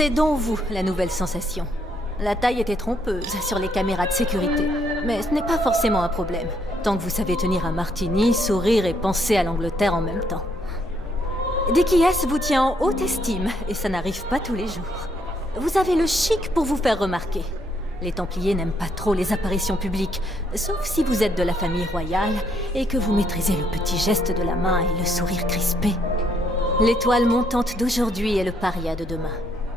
C'est donc vous, la nouvelle sensation. La taille était trompeuse sur les caméras de sécurité, mais ce n'est pas forcément un problème, tant que vous savez tenir un martini, sourire et penser à l'Angleterre en même temps. Dickie S vous tient en haute estime, et ça n'arrive pas tous les jours. Vous avez le chic pour vous faire remarquer. Les Templiers n'aiment pas trop les apparitions publiques, sauf si vous êtes de la famille royale et que vous maîtrisez le petit geste de la main et le sourire crispé. L'étoile montante d'aujourd'hui est le paria de demain.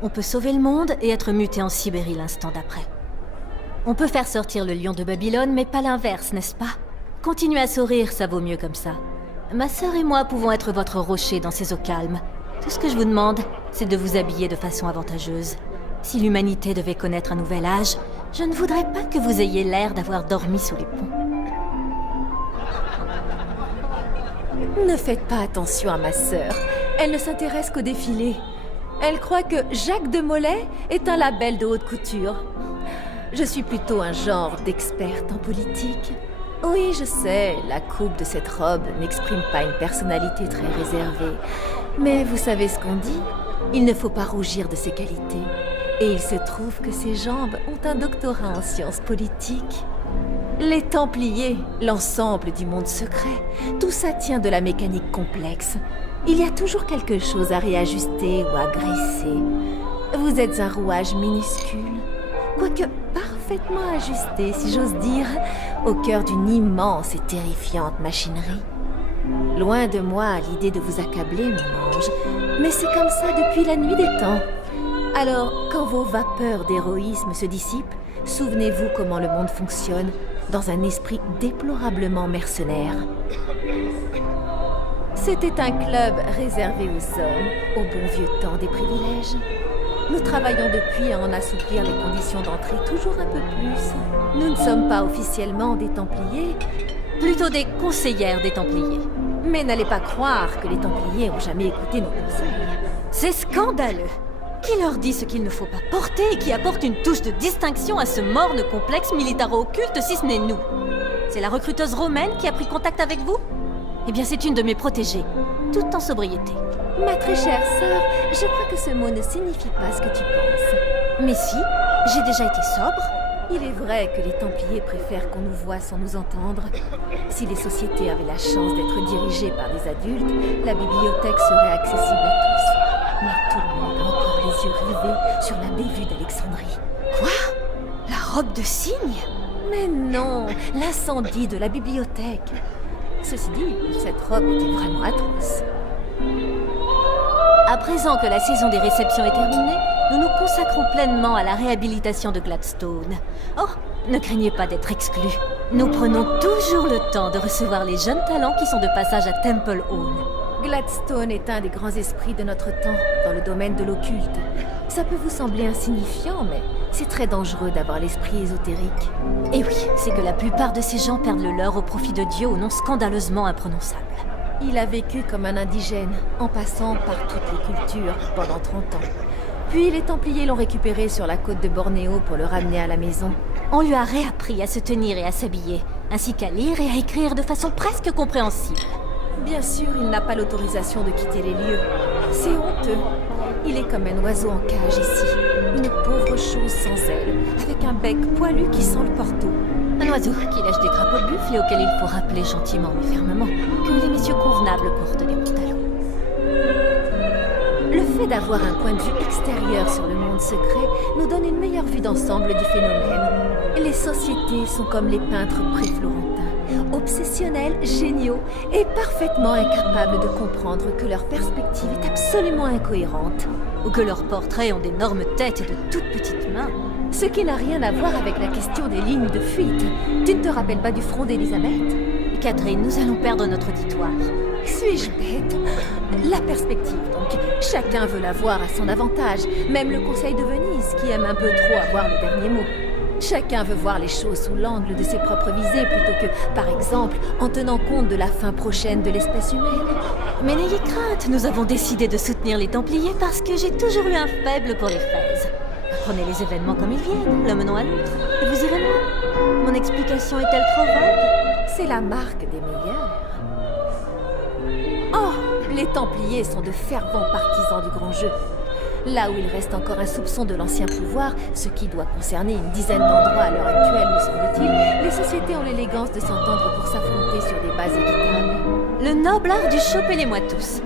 On peut sauver le monde et être muté en Sibérie l'instant d'après. On peut faire sortir le lion de Babylone, mais pas l'inverse, n'est-ce pas? Continuez à sourire, ça vaut mieux comme ça. Ma sœur et moi pouvons être votre rocher dans ces eaux calmes. Tout ce que je vous demande, c'est de vous habiller de façon avantageuse. Si l'humanité devait connaître un nouvel âge, je ne voudrais pas que vous ayez l'air d'avoir dormi sous les ponts. Ne faites pas attention à ma sœur. Elle ne s'intéresse qu'au défilé. Elle croit que Jacques de Molay est un label de haute couture. Je suis plutôt un genre d'experte en politique. Oui, je sais, la coupe de cette robe n'exprime pas une personnalité très réservée. Mais vous savez ce qu'on dit? Il ne faut pas rougir de ses qualités. Et il se trouve que ses jambes ont un doctorat en sciences politiques. Les Templiers, l'ensemble du monde secret, tout ça tient de la mécanique complexe. Il y a toujours quelque chose à réajuster ou à graisser. Vous êtes un rouage minuscule, quoique parfaitement ajusté, si j'ose dire, au cœur d'une immense et terrifiante machinerie. Loin de moi l'idée de vous accabler, mon ange, mais c'est comme ça depuis la nuit des temps. Alors, quand vos vapeurs d'héroïsme se dissipent, souvenez-vous comment le monde fonctionne dans un esprit déplorablement mercenaire. C'était un club réservé aux hommes, au bon vieux temps des privilèges. Nous travaillons depuis à en assouplir les conditions d'entrée toujours un peu plus. Nous ne sommes pas officiellement des Templiers, Plutôt des conseillères des Templiers. mais n'allez pas croire que les Templiers ont jamais écouté nos conseils. C'est scandaleux! Qui leur dit ce qu'il ne faut pas porter et qui apporte une touche de distinction à ce morne complexe militaro-occulte si ce n'est nous? C'est la recruteuse romaine qui a pris contact avec vous? Eh bien, c'est une de mes protégées, toute en sobriété. Ma très chère sœur, je crois que ce mot ne signifie pas ce que tu penses. Mais si, j'ai déjà été sobre. Il est vrai que les Templiers préfèrent qu'on nous voie sans nous entendre. Si les sociétés avaient la chance d'être dirigées par des adultes, la bibliothèque serait accessible à tous. Mais tout le monde a encore les yeux rivés sur la bévue d'Alexandrie. Quoi? La robe de cygne? Mais non, l'incendie de la bibliothèque. Ceci dit, cette robe était vraiment atroce. À présent que la saison des réceptions est terminée, nous nous consacrons pleinement à la réhabilitation de Gladstone. Oh, ne craignez pas d'être exclus. Nous prenons toujours le temps de recevoir les jeunes talents qui sont de passage à Temple Hall. Gladstone est un des grands esprits de notre temps dans le domaine de l'occulte. Ça peut vous sembler insignifiant, mais c'est très dangereux d'avoir l'esprit ésotérique. Et oui, c'est que la plupart de ces gens perdent le leur au profit de Dieu au nom scandaleusement imprononçable. Il a vécu comme un indigène, en passant par toutes les cultures pendant 30 ans. Puis les Templiers l'ont récupéré sur la côte de Bornéo pour le ramener à la maison. On lui a réappris à se tenir et à s'habiller, ainsi qu'à lire et à écrire de façon presque compréhensible. Bien sûr, il n'a pas l'autorisation de quitter les lieux. C'est honteux. Il est comme un oiseau en cage ici. Une pauvre chose sans aile, avec un bec poilu qui sent le porto. Un oiseau qui lâche des crapauds de buffle et auquel il faut rappeler gentiment mais fermement que les messieurs convenables portent des pantalons. Le fait d'avoir un point de vue extérieur sur le monde secret nous donne une meilleure vue d'ensemble du phénomène. Les sociétés sont comme les peintres pré-florentins, obsessionnels, géniaux et parfaitement incapables de comprendre que leur perspective est absolument incohérente. Ou que leurs portraits ont d'énormes têtes et de toutes petites mains. Ce qui n'a rien à voir avec la question des lignes de fuite. Tu ne te rappelles pas du front d'Elisabeth? Catherine, nous allons perdre notre auditoire. Suis-je bête? La perspective, donc. Chacun veut la voir à son avantage. Même le Conseil de Venise, qui aime un peu trop avoir le dernier mot. Chacun veut voir les choses sous l'angle de ses propres visées, plutôt que, par exemple, en tenant compte de la fin prochaine de l'espèce humaine. Mais n'ayez crainte, nous avons décidé de soutenir les Templiers parce que j'ai toujours eu un faible pour les fraises. Prenez les événements comme ils viennent, l'un menant à l'autre, et vous irez loin. Mon explication est-elle trop vague? C'est la marque des meilleurs. Oh, les Les Templiers sont de fervents partisans du grand jeu. Là où il reste encore un soupçon de l'ancien pouvoir, ce qui doit concerner une dizaine d'endroits à l'heure actuelle, me semble-t-il, les sociétés ont l'élégance de s'entendre pour s'affronter sur des bases équitables. Le noble art du chopez-les-moi tous.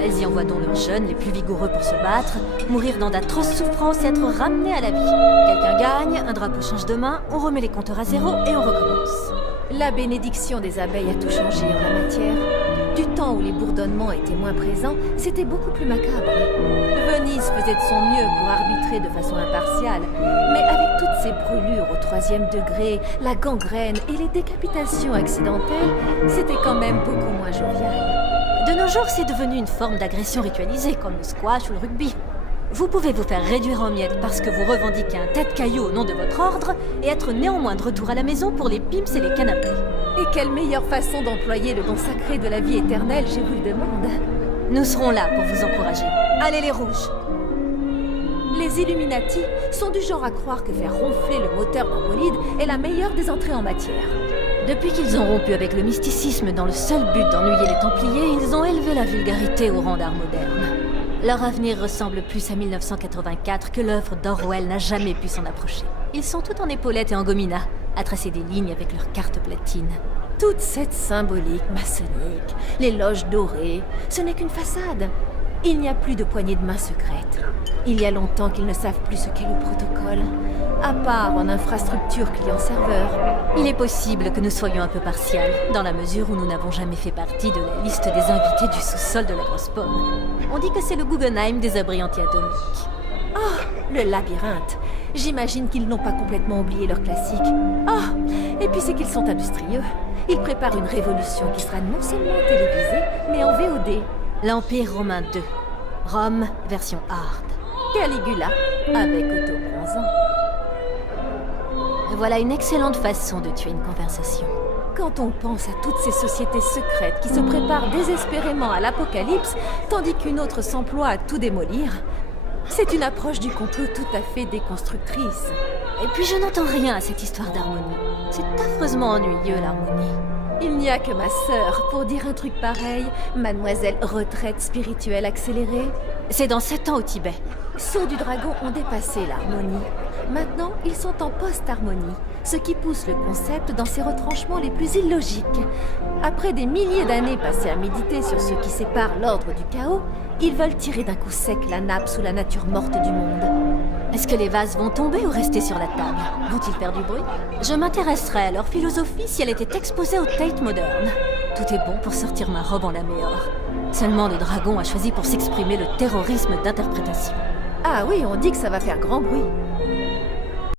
Elles y envoient donc leurs jeunes les plus vigoureux pour se battre, mourir dans d'atroces souffrances et être ramenés à la vie. Quelqu'un gagne, un drapeau change de main, on remet les compteurs à zéro et on recommence. La bénédiction des abeilles a tout changé en la matière. Du temps où les bourdonnements étaient moins présents, c'était beaucoup plus macabre. Venise faisait de son mieux pour arbitrer de façon impartiale, mais avec toutes ces brûlures au 3e degré, la gangrène et les décapitations accidentelles, c'était quand même beaucoup moins jovial. De nos jours, c'est devenu une forme d'agression ritualisée, comme le squash ou le rugby. Vous pouvez vous faire réduire en miettes parce que vous revendiquez un tas de cailloux au nom de votre ordre et être néanmoins de retour à la maison pour les pimps et les canapés. Et quelle meilleure façon d'employer le don sacré de la vie éternelle, je vous le demande. Nous serons là pour vous encourager. Allez les rouges! Les Illuminati sont du genre à croire que faire ronfler le moteur d'un bolide est la meilleure des entrées en matière. Depuis qu'ils ont rompu avec le mysticisme dans le seul but d'ennuyer les Templiers, ils ont élevé la vulgarité au rang d'art moderne. Leur avenir ressemble plus à 1984 que l'œuvre d'Orwell n'a jamais pu s'en approcher. Ils sont tout en épaulettes et en gomina, à tracer des lignes avec leurs cartes platine. Toute cette symbolique maçonnique, les loges dorées, ce n'est qu'une façade. Il n'y a plus de poignée de main secrète. Il y a longtemps qu'ils ne savent plus ce qu'est le protocole, à part en infrastructure client-serveur. Il est possible que nous soyons un peu partials, dans la mesure où nous n'avons jamais fait partie de la liste des invités du sous-sol de la Grosse Pomme. On dit que c'est le Guggenheim des abris anti-atomiques. Oh, le labyrinthe. J'imagine qu'ils n'ont pas complètement oublié leur classique. Oh, et puis c'est qu'ils sont industrieux. Ils préparent une révolution qui sera non seulement télévisée, mais en VOD. L'Empire romain II. Rome, version hard. Caligula, avec Otto Bronzan. Voilà une excellente façon de tuer une conversation. Quand on pense à toutes ces sociétés secrètes qui se préparent désespérément à l'apocalypse, tandis qu'une autre s'emploie à tout démolir, c'est une approche du complot tout à fait déconstructrice. Et puis je n'entends rien à cette histoire d'harmonie. C'est affreusement ennuyeux, l'harmonie. Il n'y a que ma sœur pour dire un truc pareil, mademoiselle retraite spirituelle accélérée. C'est dans 7 ans au Tibet. Sceaux du Dragon ont dépassé l'harmonie. Maintenant, ils sont en post-harmonie, ce qui pousse le concept dans ses retranchements les plus illogiques. Après des milliers d'années passées à méditer sur ce qui sépare l'ordre du chaos, ils veulent tirer d'un coup sec la nappe sous la nature morte du monde. Est-ce que les vases vont tomber ou rester sur la table? Vont-ils faire du bruit? Je m'intéresserais à leur philosophie si elle était exposée au Tate Modern. Tout est bon pour sortir ma robe en laméor. Seulement le dragon a choisi pour s'exprimer le terrorisme d'interprétation. Ah oui, on dit que ça va faire grand bruit.